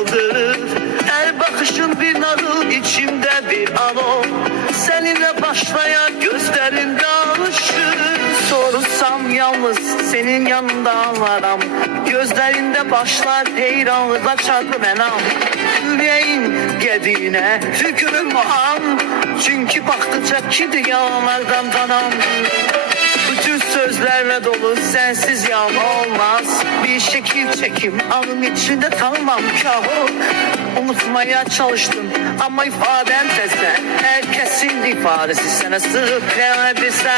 kaldır. Her bakışın bir narıl, içimde bir alo. Seninle başlayan gözlerinde alışır. Sorursam yalnız senin yanında anlarım. Gözlerinde başlar heyranlığa çarpı benam. Yüreğin gediğine hükmüm ham. Çünkü baktıkça ki yalanlardan danam. Bütün sözlerle dolu, sensiz yalan olmaz. Bir şekil çekim alın içinde tanımam kahu. Unutmaya çalıştım ama ifadem tezde. Herkesin ifadesi sana sırıp gelmediyse.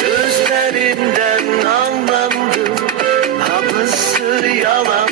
Gözlerinden anlandım, halısı yalan.